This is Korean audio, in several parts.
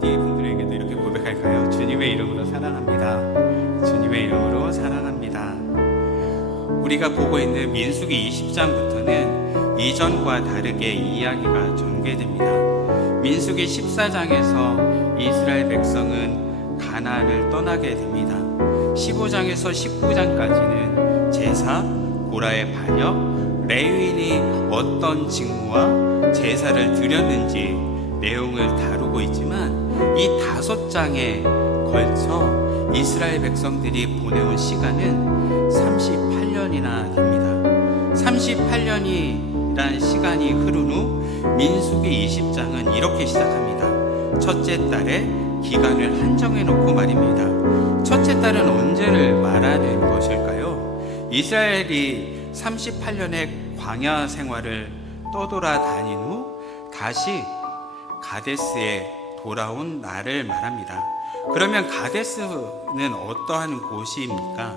앞뒤 분들에게도 이렇게 고백할까요? 주님의 이름으로 사랑합니다. 주님의 이름으로 사랑합니다. 우리가 보고 있는 민수기 20장부터는 이전과 다르게 이야기가 전개됩니다. 민수기 14장에서 이스라엘 백성은 가나안을 떠나게 됩니다. 15장에서 19장까지는 제사, 고라의 반역, 레위인이 어떤 직무와 제사를 드렸는지 내용을 다루고 있지만 이 5장에 걸쳐 이스라엘 백성들이 보내온 시간은 38년이나 됩니다. 38년이란 시간이 흐른 후 민수기 20장은 이렇게 시작합니다. 첫째 달에 기간을 한정해 놓고 말입니다. 첫째 달은 언제를 말하는 것일까요? 이스라엘이 38년의 광야 생활을 떠돌아 다닌 후 다시 가데스에 돌아온 날을 말합니다. 그러면 가데스는 어떠한 곳입니까?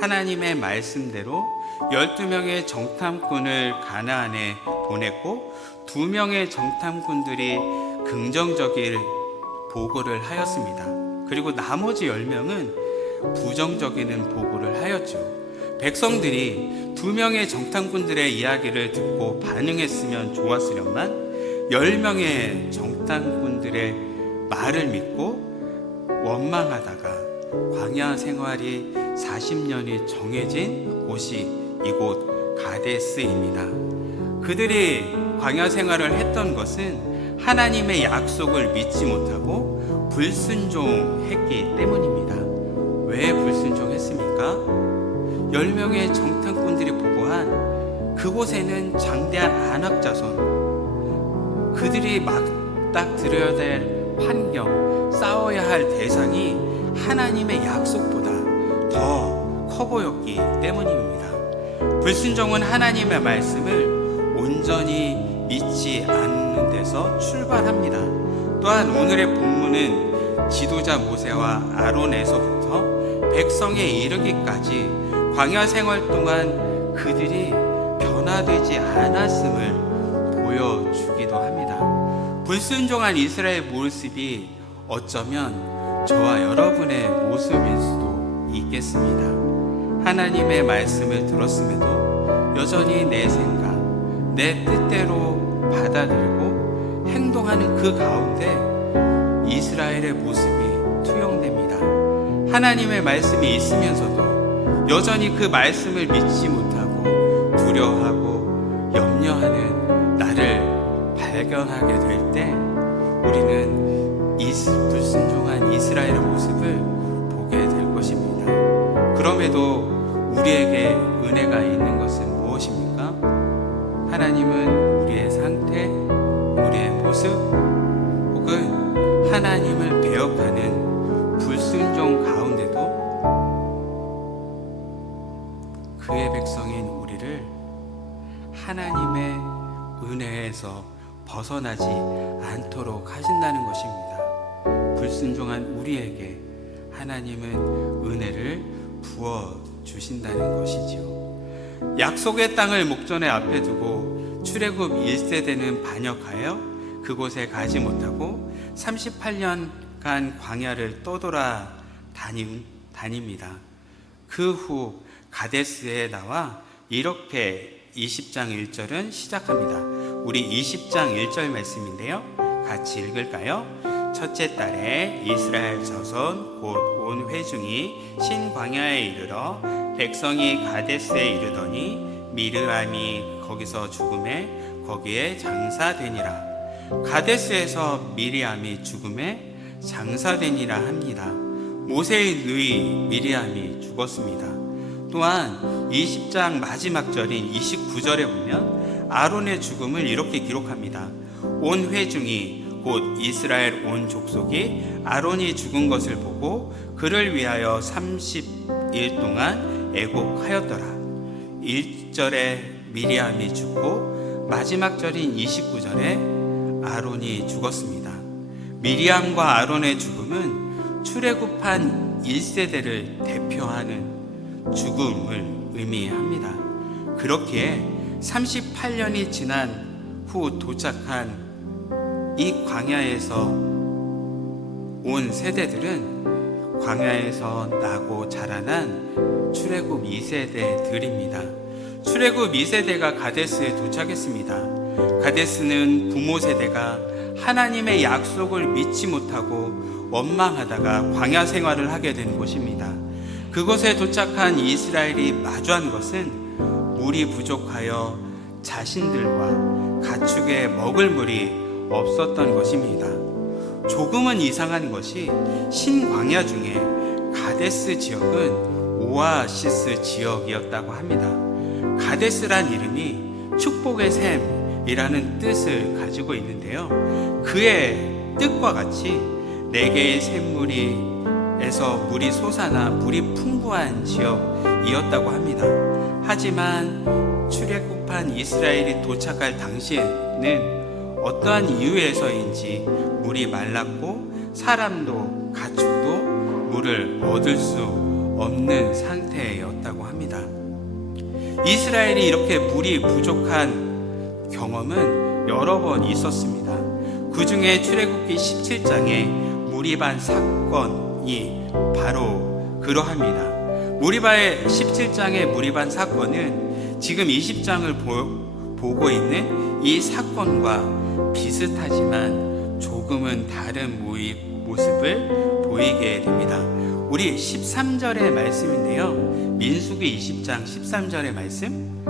하나님의 말씀대로 12명의 정탐꾼을 가나안에 보냈고 2명의 정탐꾼들이 긍정적인 보고를 하였습니다. 그리고 나머지 10명은 부정적인 보고를 하였죠. 백성들이 2명의 정탐꾼들의 이야기를 듣고 반응했으면 좋았으련만 10명의 정탐꾼들의 말을 믿고 원망하다가 광야 생활이 40년이 정해진 곳이 이곳 가데스입니다. 그들이 광야 생활을 했던 것은 하나님의 약속을 믿지 못하고 불순종했기 때문입니다. 왜 불순종했습니까? 10명의 정탐꾼들이 보고한 그곳에는 장대한 안악자손, 그들이 맞닥뜨려야 될 환경, 싸워야 할 대상이 하나님의 약속보다 더 커 보였기 때문입니다. 불순종은 하나님의 말씀을 온전히 믿지 않는 데서 출발합니다. 또한 오늘의 본문은 지도자 모세와 아론에서부터 백성에 이르기까지 광야 생활 동안 그들이 변화되지 않았음을 보여주기도 합니다. 불순종한 이스라엘 모습이 어쩌면 저와 여러분의 모습일 수도 있겠습니다. 하나님의 말씀을 들었음에도 여전히 내 생각, 내 뜻대로 받아들이고 행동하는 그 가운데 이스라엘의 모습이 투영됩니다. 하나님의 말씀이 있으면서도 여전히 그 말씀을 믿지 못하고 두려워하고 염려하는 나를 발견하게 될 때 우리는 불순종한 이스라엘의 모습을 보게 될 것입니다. 그럼에도 우리에게 은혜가 있는 것은 무엇입니까? 하나님은 우리의 상태, 우리의 모습 혹은 하나님을 배역하는 불순종 가운데도 그의 백성인 우리를 하나님의 은혜에서 벗어나지 않도록 하신다는 것입니다. 불순종한 우리에게 하나님은 은혜를 부어주신다는 것이지요. 약속의 땅을 목전에 앞에 두고 출애굽 1세대는 반역하여 그곳에 가지 못하고 38년간 광야를 떠돌아 다닙니다. 그 후 가데스에 나와 이렇게 20장 1절은 시작합니다. 우리 20장 1절 말씀인데요, 같이 읽을까요? 첫째 달에 이스라엘 자손 곧 온 회중이 신광야에 이르러 백성이 가데스에 이르더니 미르암이 거기서 죽음에 거기에 장사되니라. 가데스에서 미리암이 죽음에 장사되니라 합니다. 모세의 누이 미리암이 죽었습니다. 또한 20장 마지막 절인 29절에 보면 아론의 죽음을 이렇게 기록합니다. 온 회중이 곧 이스라엘 온 족속이 아론이 죽은 것을 보고 그를 위하여 30일 동안 애곡하였더라. 1절에 미리암이 죽고 마지막 절인 29절에 아론이 죽었습니다. 미리암과 아론의 죽음은 출애굽한 1세대를 대표하는 죽음을 의미합니다. 그렇기에 38년이 지난 후 도착한 이 광야에서 온 세대들은 광야에서 나고 자라난 출애굽 2세대들입니다. 출애굽 2세대가 가데스에 도착했습니다. 가데스는 부모 세대가 하나님의 약속을 믿지 못하고 원망하다가 광야 생활을 하게 된 곳입니다. 그곳에 도착한 이스라엘이 마주한 것은 물이 부족하여 자신들과 가축에 먹을 물이 없었던 것입니다. 조금은 이상한 것이 신광야 중에 가데스 지역은 오아시스 지역이었다고 합니다. 가데스란 이름이 축복의 샘이라는 뜻을 가지고 있는데요, 그의 뜻과 같이 4개의 샘물에서 물이 솟아나 물이 풍부한 지역이었다고 합니다. 하지만 출애굽한 이스라엘이 도착할 당시에는 어떠한 이유에서인지 물이 말랐고 사람도 가축도 물을 얻을 수 없는 상태였다고 합니다. 이스라엘이 이렇게 물이 부족한 경험은 여러 번 있었습니다. 그 중에 출애굽기 17장에 무리반 사건이 바로 그러합니다. 무리바의 17장의 무리반 사건은 지금 20장을 보고 있는 이 사건과 비슷하지만 조금은 다른 모습을 보이게 됩니다. 우리 13절의 말씀인데요, 민수기 20장 13절의 말씀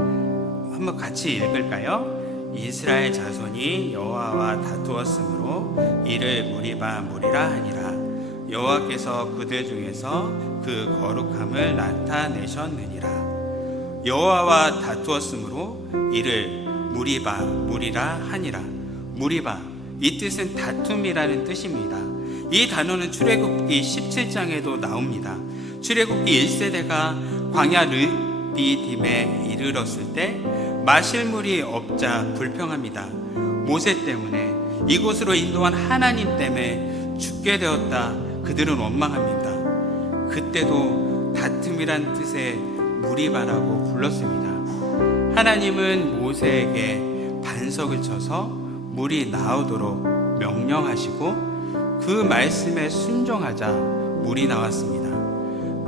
한번 같이 읽을까요? 이스라엘 자손이 여호와와 다투었으므로 이를 무리바 무리라 하니라. 여호와께서 그들 중에서 그 거룩함을 나타내셨느니라. 여호와와 다투었으므로 이를 무리바 무리라 하니라. 무리바, 이 뜻은 다툼이라는 뜻입니다. 이 단어는 출애굽기 17장에도 나옵니다. 출애굽기 1세대가 광야 르비딤에 이르렀을 때 마실 물이 없자 불평합니다. 모세 때문에, 이곳으로 인도한 하나님 때문에 죽게 되었다. 그들은 원망합니다. 그때도 다툼이란 뜻의 무리바라고 불렀습니다. 하나님은 모세에게 반석을 쳐서 물이 나오도록 명령하시고 그 말씀에 순종하자 물이 나왔습니다.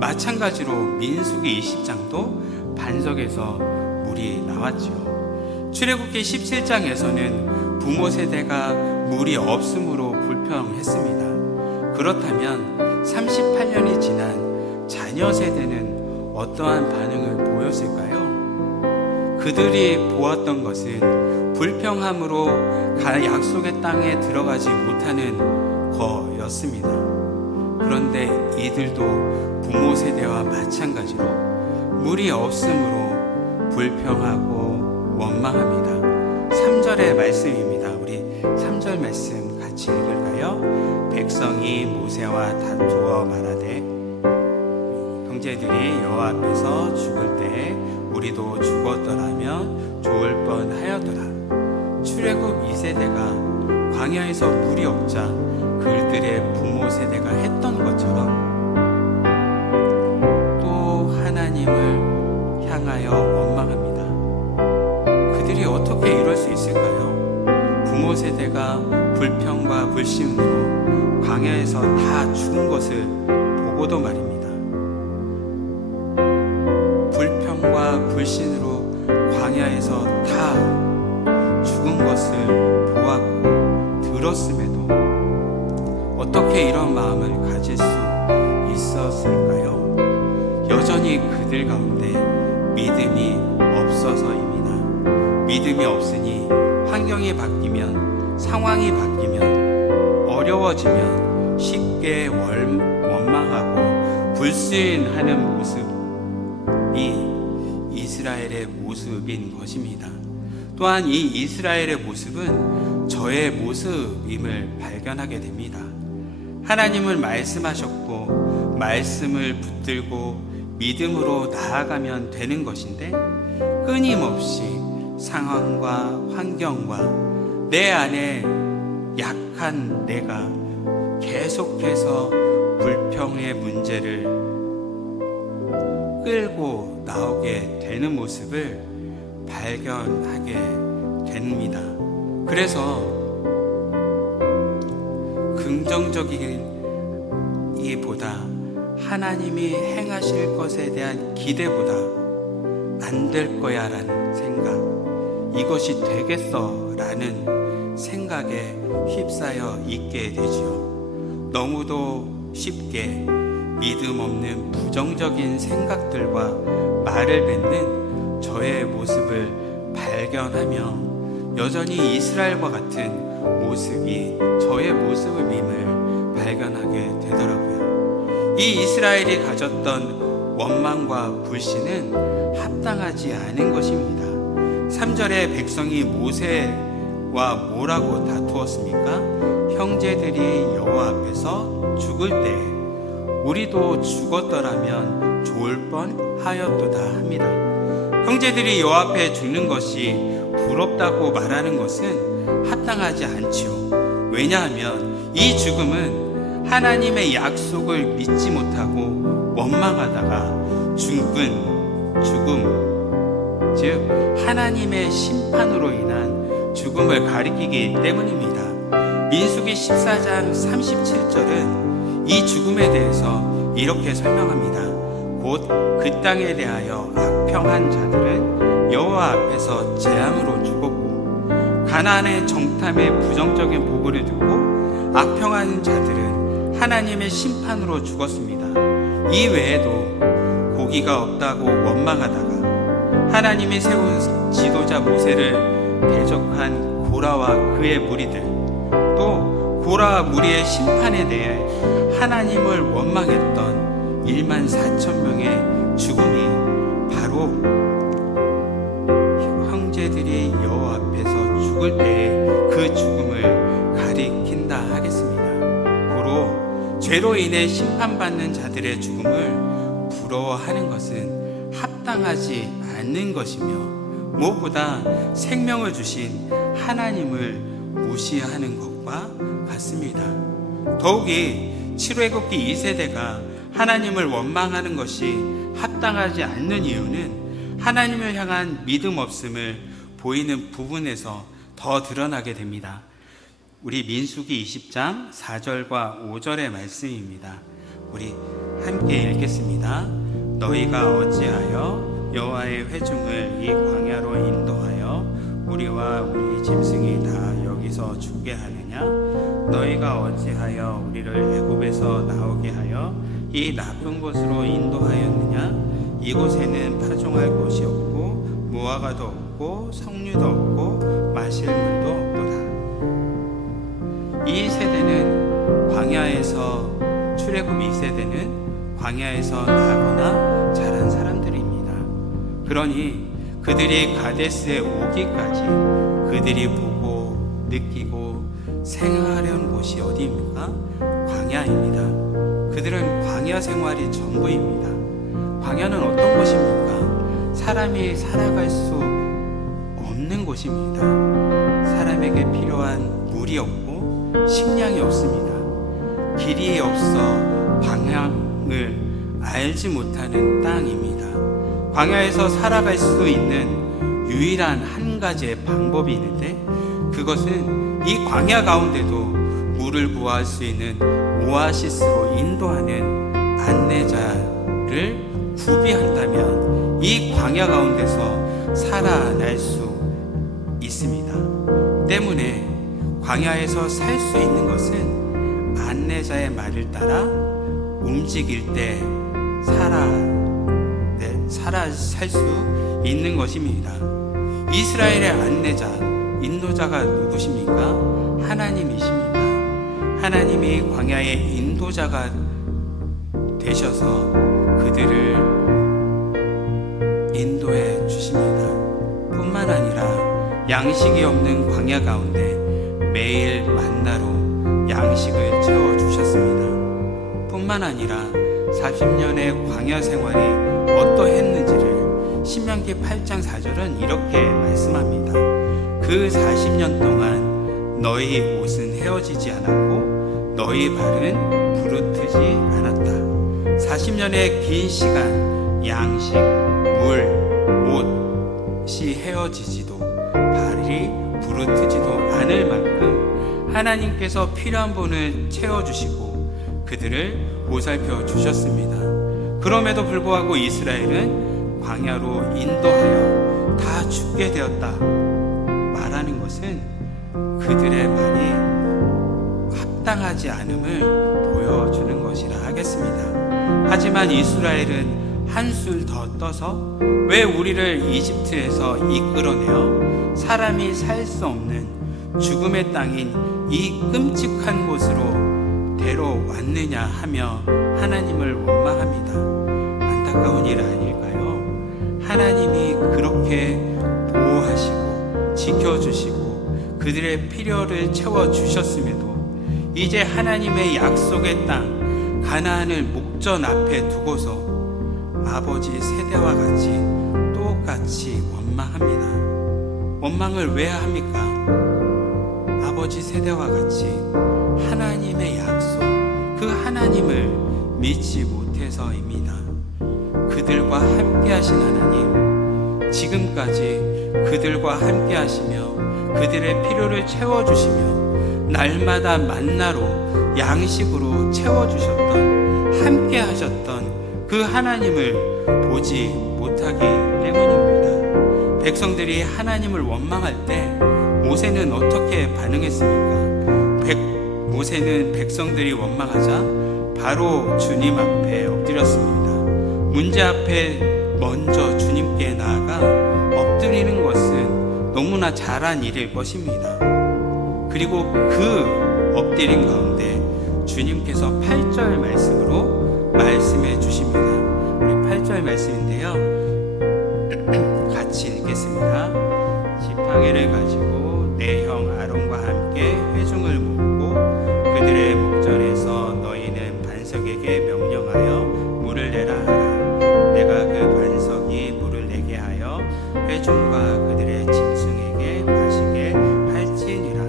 마찬가지로 민수기 20장도 반석에서 물이 나왔지요. 출애굽기 17장에서는 부모 세대가 물이 없음으로 불평했습니다. 그렇다면 38년이 지난 자녀 세대는 어떠한 반응을 보였을까요? 그들이 보았던 것은 불평함으로 약속의 땅에 들어가지 못하는 거였습니다. 그런데 이들도 부모 세대와 마찬가지로 물이 없으므로 불평하고 원망합니다. 3절의 말씀입니다. 우리 3절 말씀 같이 읽을까요? 백성이 모세와 다투어 말하되 형제들이 여호와 앞에서 죽을 때 우리도 죽었더라면 좋을 뻔하였더라. 출애굽 2세대가 광야에서 물이 없자 그들의 부모 세대가 했던 것처럼 또 하나님을 향하여 원망합니다. 그들이 어떻게 이럴 수 있을까요? 부모 세대가 불평과 불신으로 광야에서 다 죽은 것을 보고도 말입니다. 불평과 불신으로 광야에서 다 죽은 것을 보았고 들었음에도 어떻게 이런 마음을 가질 수 있었을까요? 여전히 그들 가운데 믿음이 없어서입니다. 믿음이 없으니 환경이 바뀌면, 상황이 바뀌면, 어려워지면 쉽게 원망하고 불신하는 모습이 이스라엘의 모습인 것입니다. 또한 이 이스라엘의 모습은 저의 모습임을 발견하게 됩니다. 하나님을 말씀하셨고 말씀을 붙들고 믿음으로 나아가면 되는 것인데 끊임없이 상황과 환경과 내 안에 약한 내가 계속해서 불평의 문제를 끌고 나오게 되는 모습을 발견하게 됩니다. 그래서 긍정적인 버티기보다 하나님이 행하실 것에 대한 기대보다 안 될 거야 라는 생각, 이것이 되겠어 라는 생각에 휩싸여 있게 되지요. 너무도 쉽게 믿음 없는 부정적인 생각들과 말을 뱉는 저의 모습을 발견하며 여전히 이스라엘과 같은 모습이 저의 모습임을 발견하게 되더라고요. 이 이스라엘이 가졌던 원망과 불신은 합당하지 않은 것입니다. 3절에 백성이 모세와 뭐라고 다투었습니까? 형제들이 여호와 앞에서 죽을 때 우리도 죽었더라면 좋을 뻔하였도다 합니다. 형제들이 여호와 앞에 죽는 것이 부럽다고 말하는 것은 합당하지 않지요. 왜냐하면 이 죽음은 하나님의 약속을 믿지 못하고 원망하다가 죽은 죽음, 즉 하나님의 심판으로 인한 죽음을 가리키기 때문입니다. 민수기 14장 37절은 이 죽음에 대해서 이렇게 설명합니다. 곧 그 땅에 대하여 악평한 자들은 여호와 앞에서 재앙으로 죽었고 가나안의 정탐의 부정적인 보고를 듣고 악평한 자들은 하나님의 심판으로 죽었습니다. 이 외에도 고기가 없다고 원망하다가 하나님이 세운 지도자 모세를 대적한 고라와 그의 무리들, 또 고라와 무리의 심판에 대해 하나님을 원망했던 1만 4천 명의 죽음이 바로 형제들이 여호와 앞에서 죽을 때의 그 죽음을 가리킨다 하겠습니다. 고로 죄로 인해 심판받는 자들의 죽음을 부러워하는 것은 합당하지 않는 것이며 무엇보다 생명을 주신 하나님을 무시하는 것과 같습니다. 더욱이 출애굽기 2세대가 하나님을 원망하는 것이 합당하지 않는 이유는 하나님을 향한 믿음 없음을 보이는 부분에서 더 드러나게 됩니다. 우리 민수기 20장 4절과 5절의 말씀입니다. 우리 함께 읽겠습니다. 너희가 어찌하여 여호와의 회중을 이 광야로 인도하여 우리와 우리 짐승이 다 여기서 죽게 하느냐? 너희가 어찌하여 우리를 애굽에서 나오게 하여 이 나쁜 곳으로 인도하였느냐? 이곳에는 파종할 곳이 없고 무화과도 없고 석류도 없고 마실 물도 없도다. 이 세대는 광야에서, 출애굽 2세대는 광야에서 나거나 자란 사람들입니다. 그러니 그들이 가데스에 오기까지 그들이 보고 느끼고 생활하려는 곳이 어디입니까? 광야입니다. 그들은 광야 생활이 전부입니다. 광야는 어떤 곳입니까? 사람이 살아갈 수 없는 곳입니다. 사람에게 필요한 물이 없고 식량이 없습니다. 길이 없어 방향을 알지 못하는 땅입니다. 광야에서 살아갈 수 있는 유일한 한 가지의 방법이 있는데 그것은 이 광야 가운데도 물을 구할 수 있는 오아시스로 인도하는 안내자를 구비한다면 이 광야 가운데서 살아날 수 있습니다. 때문에 광야에서 살 수 있는 것은 안내자의 말을 따라 움직일 때 살 수 있는 것입니다. 이스라엘의 안내자, 인도자가 누구십니까? 하나님이십니다. 하나님이 광야의 인도자가 되셔서 그들을 인도해 주십니다. 뿐만 아니라 양식이 없는 광야 가운데 매일 만나로 양식을 채워 주셨습니다. 뿐만 아니라 40년의 광야 생활이 어떠했는지를 신명기 8장 4절은 이렇게 말씀합니다. 그 40년 동안 너희 옷은 헤어지지 않았고 너희 발은 부르트지 않았다. 40년의 긴 시간 양식, 물, 옷이 헤어지지도 발이 부르트지도 않을 만큼 하나님께서 필요한 분을 채워주시고 그들을 보살펴 주셨습니다. 그럼에도 불구하고 이스라엘은 광야로 인도하여 다 죽게 되었다 말하는 것은 그들의 말이 합당하지 않음을 보여주는 것이라 하겠습니다. 하지만 이스라엘은 한술 더 떠서 왜 우리를 이집트에서 이끌어내어 사람이 살 수 없는 죽음의 땅인 이 끔찍한 곳으로 데려왔느냐 하며 하나님을 원망합니다. 안타까운 일 아닐까요? 하나님이 그렇게 보호하시고 지켜주시고 그들의 필요를 채워주셨음에도 이제 하나님의 약속의 땅 가나안을 목전 앞에 두고서 아버지 세대와 같이 똑같이 원망합니다. 원망을 왜 합니까? 아버지 세대와 같이 하나님의 약속, 그 하나님을 믿지 못해서입니다. 그들과 함께 하신 하나님, 지금까지 그들과 함께 하시며 그들의 필요를 채워주시며 날마다 만나로 양식으로 채워주셨던, 함께 하셨던 그 하나님을 보지 못하기 때문입니다. 백성들이 하나님을 원망할 때 모세는 어떻게 반응했습니까? 모세는 백성들이 원망하자 바로 주님 앞에 엎드렸습니다. 문제 앞에 먼저 주님께 나아가 엎드리는 것은 너무나 잘한 일일 것입니다. 그리고 그 엎드림 가운데 주님께서 8절 말씀으로 말씀해 주십니다. 우리 8절 말씀인데요, 같이 읽겠습니다. 지팡이를 가지고 내 형 아론과 함께 회중을 모으고 그들의 목전에서 너희는 반석에게 명령하여 물을 내라 하라. 내가 그 반석이 물을 내게 하여 회중과 그들의 짐승에게 마시게 할지니라.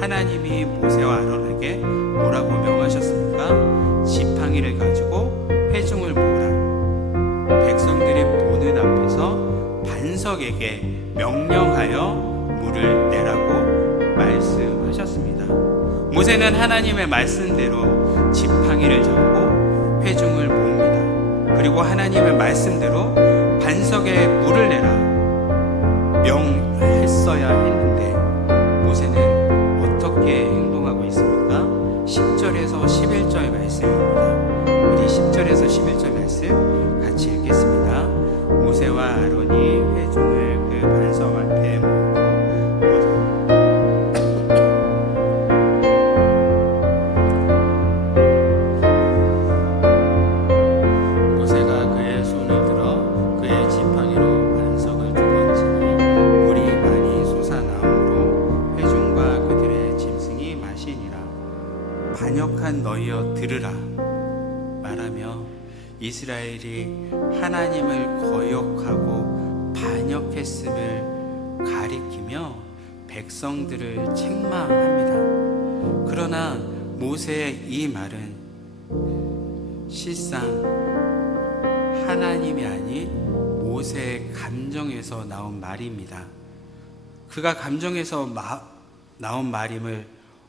하나님이 모세와 아론에게 뭐라고 명하셨습니까? 지팡이를 가지고 회중을 모으라. 백성들이 보는 앞에서 반석에게 명령하여 물을 내라고 말씀하셨습니다. 모세는 하나님의 말씀대로 지팡이를 잡고 회중을 모읍니다. 그리고 하나님의 말씀대로 반석에 물을 내라 명했어야 했는데 모세는 어떻게 행동하고 있습니까? 10절에서 11절 말씀입니다. 우리 10절에서 11절 말씀 같이 읽겠습니다. 모세와 아론이 회중을 그 반석 앞에 모으고 모세가 그의 손을 들어 그의 지팡이로 반석을 두번치니 물이 많이 솟아나오므로 회중과 그들의 짐승이 마시니라. 반역한 너희여 들으라 말하며 이스라엘이 하나님을 거역하고 반역했음을 가리키며 백성들을 책망합니다. 그러나 모세의 이 말은 실상 하나님이 아닌 모세의 감정에서 나온 말입니다. 그가 감정에서 나온 말임을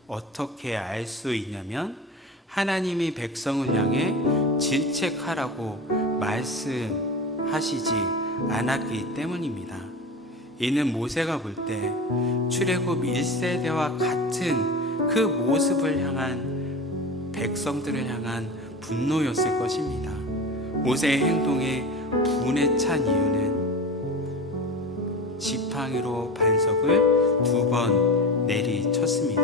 어떻게 알 수 있냐면 하나님이 백성을 향해 질책하라고 말씀하시지 않았기 때문입니다. 이는 모세가 볼 때 출애굽 1세대와 같은 그 모습을 향한 백성들을 향한 분노였을 것입니다. 모세의 행동에 분에 찬 이유는 지팡이로 반석을 2번 내리쳤습니다.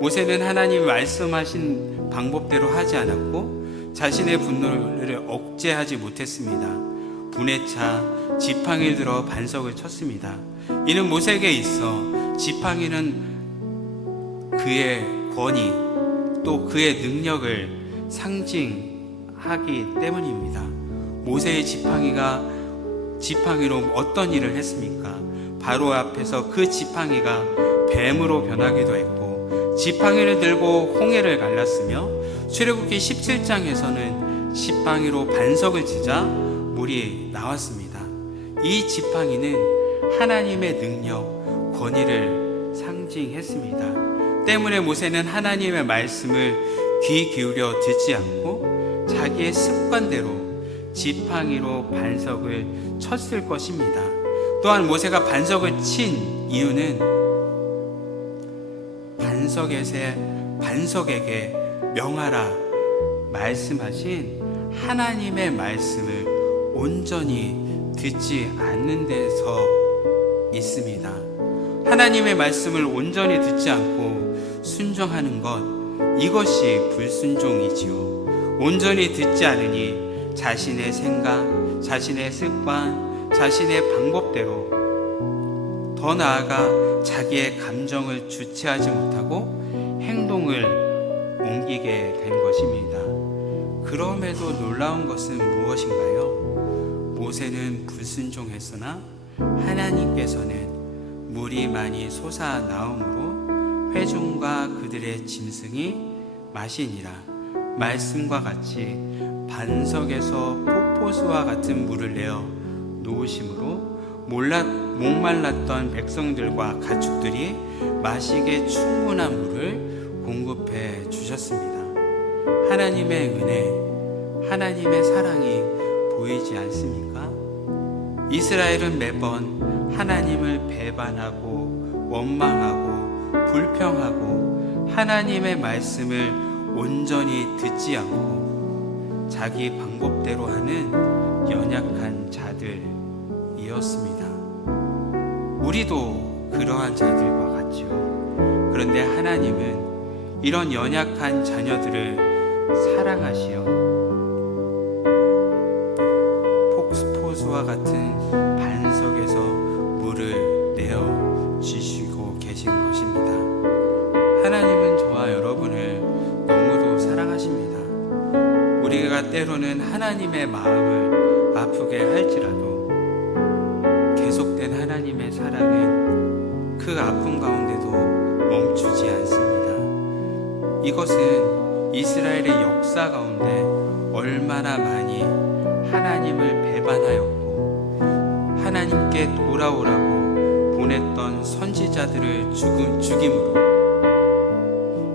모세는 하나님이 말씀하신 방법대로 하지 않았고 자신의 분노를 억제하지 못했습니다. 분에 차 지팡이를 들어 반석을 쳤습니다. 이는 모세에게 있어 지팡이는 그의 권위 또 그의 능력을 상징하기 때문입니다. 모세의 지팡이로 어떤 일을 했습니까? 바로 앞에서 그 지팡이가 뱀으로 변하기도 했고 지팡이를 들고 홍해를 갈랐으며 출애굽기 17장에서는 지팡이로 반석을 치자 물이 나왔습니다. 이 지팡이는 하나님의 능력, 권위를 상징했습니다. 때문에 모세는 하나님의 말씀을 귀 기울여 듣지 않고 자기의 습관대로 지팡이로 반석을 쳤을 것입니다. 또한 모세가 반석을 친 이유는 반석에게 명하라 말씀하신 하나님의 말씀을 온전히 듣지 않는 데서 있습니다. 하나님의 말씀을 온전히 듣지 않고 순종하는 것, 이것이 불순종이지요. 온전히 듣지 않으니 자신의 생각, 자신의 습관, 자신의 방법대로, 더 나아가 자기의 감정을 주체하지 못하고 행동을 옮기게 된 것입니다. 그럼에도 놀라운 것은 무엇인가요? 모세는 불순종했으나 하나님께서는 물이 많이 솟아나오므로 회중과 그들의 짐승이 마시니라. 말씀과 같이 반석에서 폭포수와 같은 물을 내어 놓으심으로 목말랐던 백성들과 가축들이 마시기에 충분한 물을 공급해 주셨습니다. 하나님의 은혜, 하나님의 사랑이 보이지 않습니까? 이스라엘은 매번 하나님을 배반하고 원망하고 불평하고 하나님의 말씀을 온전히 듣지 않고 자기 방법대로 하는 연약한 자들이었습니다. 우리도 그러한 자들과 같지요. 그런데 하나님은 이런 연약한 자녀들을 사랑하시어 폭포수와 같은 반석에서 물을 내어 주시고 계신 것입니다. 하나님은 저와 여러분을 너무도 사랑하십니다. 우리가 때로는 하나님의 마음을 아프게 할지라도 계속된 하나님의 사랑은 그 아픔 가운데도 멈추지 않습니다. 이것은 이스라엘의 역사 가운데 얼마나 많이 하나님을 배반하였고 하나님께 돌아오라고 보냈던 선지자들을 죽임으로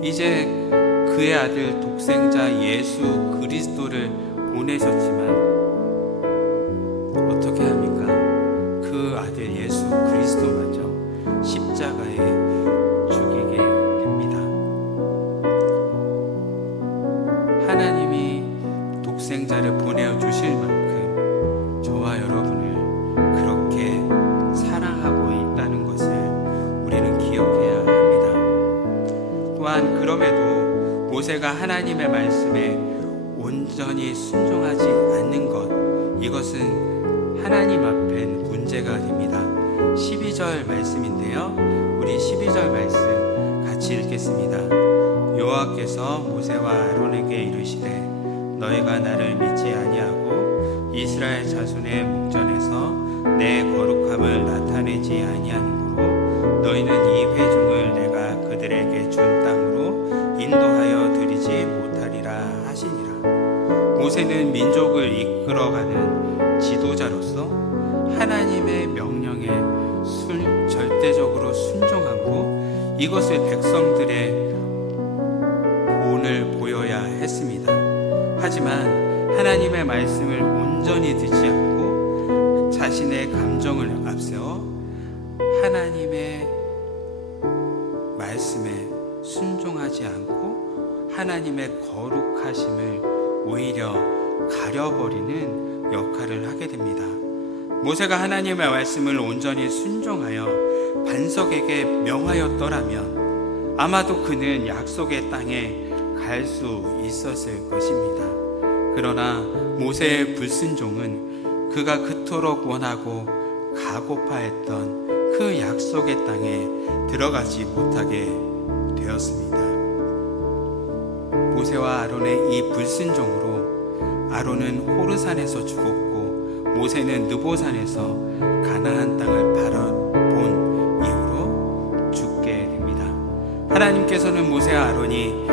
이제 그의 아들 독생자 예수 그리스도를 보내셨지만 어떻게 합니까? 그 아들 예수 그리스도마저 십자가에 죽이게 됩니다. 하나님이 독생자를 보내주실 만큼 저와 여러분을 그렇게 사랑하고 있다는 것을 우리는 기억해야 합니다. 또한 그럼에도 모세가 하나님의 말씀에 온전히 순종하지 않는 것, 이것은 하나님 앞엔 문제가 됩니다. 12절 말씀인데요, 우리 12절 말씀 같이 읽겠습니다. 여호와께서 모세와 아론에게 이르시되 너희가 나를 믿지 아니하고 이스라엘 자손의 목전에서 내 거룩함을 나타내지 아니하므로 너희는 이 회중을 내가 그들에게 준 땅으로 인도하여 드리지 못하리라 하시니라. 모세는 민족을 이끌어가는 지도자로서 하나님의 명령에 절대적으로 순종하고 이것을 백성들의 본을 보여야 했습니다. 하지만 하나님의 말씀을 온전히 듣지 않고 자신의 감정을 앞세워 하나님의 말씀에 순종하지 않고 하나님의 거룩하심을 오히려 가려버리는 역할을 하게 됩니다. 모세가 하나님의 말씀을 온전히 순종하여 반석에게 명하였더라면 아마도 그는 약속의 땅에 갈 수 있었을 것입니다. 그러나 모세의 불순종은 그가 그토록 원하고 가고파했던 그 약속의 땅에 들어가지 못하게 되었습니다. 모세와 아론의 이 불순종으로 아론은 호르산에서 죽었고 모세는 느보산에서 가나안 땅을 바라본 이후로 죽게 됩니다. 하나님께서는 모세와 아론이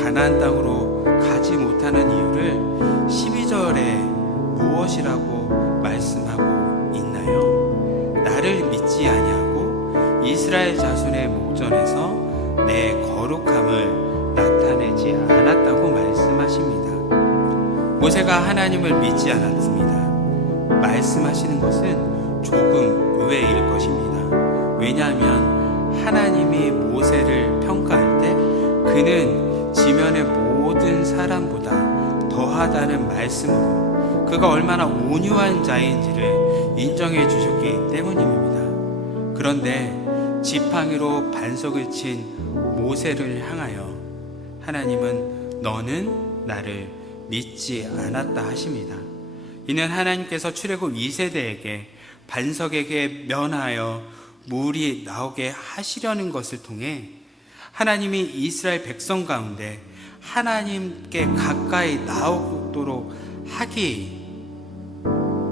가나안 땅으로 가지 못하는 이유를 12절에 무엇이라고 말씀하고 있나요? 나를 믿지 아니하고 이스라엘 자손의 목전에서 내 거룩함을 나타내지 않았다고 말씀하십니다. 모세가 하나님을 믿지 않았습니다. 말씀하시는 것은 조금 의외일 것입니다. 왜냐하면 하나님이 모세를 평가할 때 그는 지면의 모든 사람보다 더하다는 말씀으로 그가 얼마나 온유한 자인지를 인정해 주셨기 때문입니다. 그런데 지팡이로 반석을 친 모세를 향하여 하나님은 너는 나를 믿지 않았다 하십니다. 이는 하나님께서 출애굽 2세대에게 반석에게 면하여 물이 나오게 하시려는 것을 통해 하나님이 이스라엘 백성 가운데 하나님께 가까이 나오도록 하기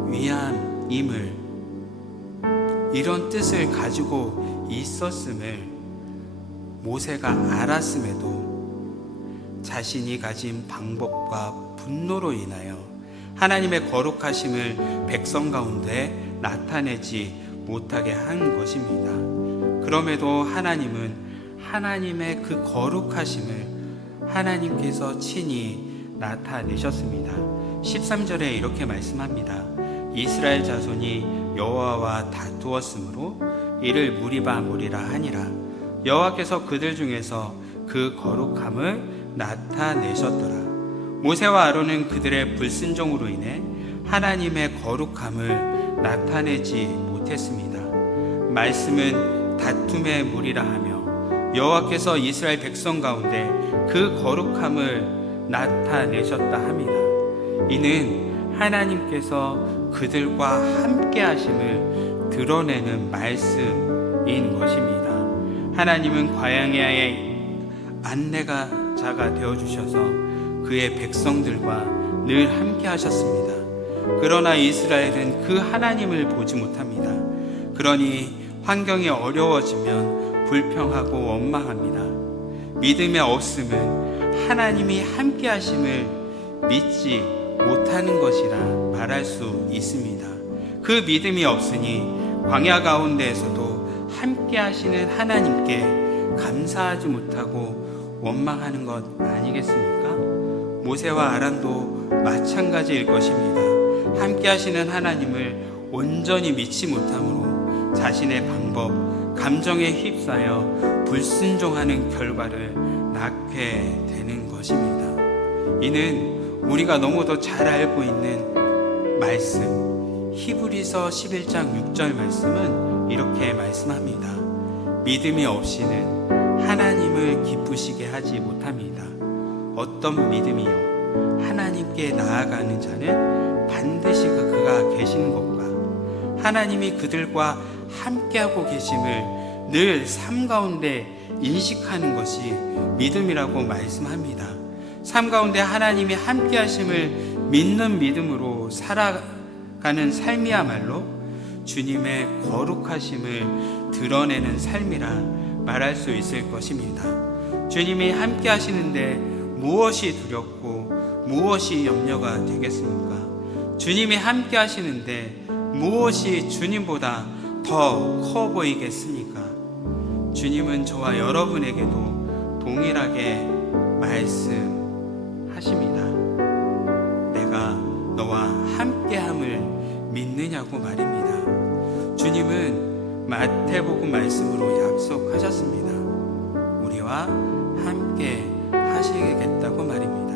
위함임을, 이런 뜻을 가지고 있었음을 모세가 알았음에도 자신이 가진 방법과 분노로 인하여 하나님의 거룩하심을 백성 가운데 나타내지 못하게 한 것입니다. 그럼에도 하나님은 하나님의 그 거룩하심을 하나님께서 친히 나타내셨습니다. 13절에 이렇게 말씀합니다. 이스라엘 자손이 여호와와 다투었으므로 이를 무리바 무리라 하니라. 여호와께서 그들 중에서 그 거룩함을 나타내셨더라. 모세와 아론은 그들의 불순종으로 인해 하나님의 거룩함을 나타내지 못했습니다. 말씀은 다툼의 물이라 하며 여호와께서 이스라엘 백성 가운데 그 거룩함을 나타내셨다 합니다. 이는 하나님께서 그들과 함께 하심을 드러내는 말씀인 것입니다. 하나님은 광야의 안내자가 되어주셔서 그의 백성들과 늘 함께 하셨습니다. 그러나 이스라엘은 그 하나님을 보지 못합니다. 그러니 환경이 어려워지면 불평하고 원망합니다. 믿음의 없음은 하나님이 함께 하심을 믿지 못하는 것이라 말할 수 있습니다. 그 믿음이 없으니 광야 가운데에서도 함께 하시는 하나님께 감사하지 못하고 원망하는 것 아니겠습니까? 모세와 아론도 마찬가지일 것입니다. 함께 하시는 하나님을 온전히 믿지 못함으로 자신의 방법, 감정에 휩싸여 불순종하는 결과를 낳게 되는 것입니다. 이는 우리가 너무도 잘 알고 있는 말씀, 히브리서 11장 6절 말씀은 이렇게 말씀합니다. 믿음이 없이는 하나님을 기쁘시게 하지 못합니다. 어떤 믿음이요? 하나님께 나아가는 자는 반드시 그가 계시는 것과 하나님이 그들과 함께하고 계심을 늘 삶 가운데 인식하는 것이 믿음이라고 말씀합니다. 삶 가운데 하나님이 함께하심을 믿는 믿음으로 살아가는 삶이야말로 주님의 거룩하심을 드러내는 삶이라 말할 수 있을 것입니다. 주님이 함께하시는데 무엇이 두렵고 무엇이 염려가 되겠습니까? 주님이 함께하시는데 무엇이 주님보다 더 커 보이겠습니까? 주님은 저와 여러분에게도 동일하게 말씀하십니다. 내가 너와 함께함을 믿느냐고 말입니다. 주님은 마태복음 말씀으로 약속하셨습니다. 우리와 함께 하시겠다고 말입니다.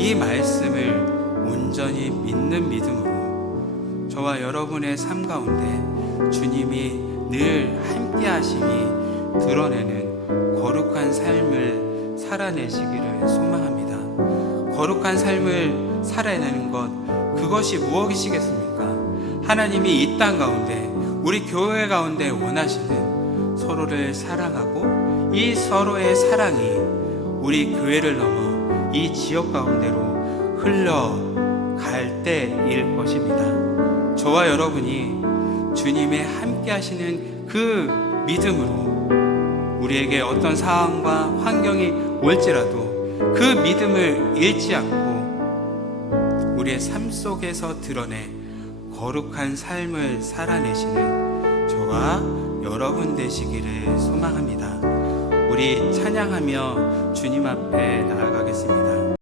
이 말씀을 온전히 믿는 믿음으로 저와 여러분의 삶 가운데 주님이 늘 함께 하심이 드러내는 거룩한 삶을 살아내시기를 소망합니다. 거룩한 삶을 살아내는 것, 그것이 무엇이시겠습니까? 하나님이 이 땅 가운데, 우리 교회 가운데 원하시는 서로를 사랑하고 이 서로의 사랑이 우리 교회를 넘어 이 지역 가운데로 흘러갈 때일 것입니다. 저와 여러분이 주님의 함께 하시는 그 믿음으로 우리에게 어떤 상황과 환경이 올지라도 그 믿음을 잃지 않고 우리의 삶 속에서 드러내 거룩한 삶을 살아내시는 저와 여러분 되시기를 소망합니다. 우리 찬양하며 주님 앞에 나아가겠습니다.